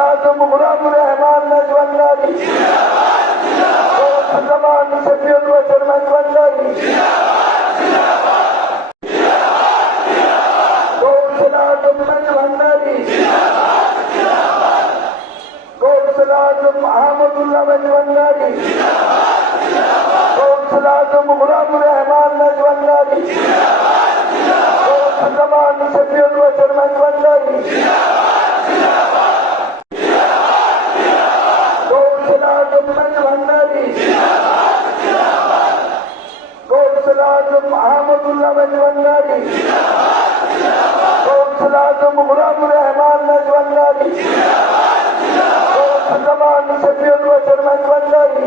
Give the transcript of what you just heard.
आज़म गुलाम रहमान नजवंदारी गौसल जमान शफीउल बशर नजवंदारी गौसल आज़म नजवंदारी गौसल आज़म नजवंदारी गौसल आज़म गुलाम रहमान মানববন্ধন আহমদুল্লাহ নজবন্দারি কৌশলাজম গুলামুর রহমান নজবন্দারি কৌশলান শফিউল ওয়াসির নজবন্দারি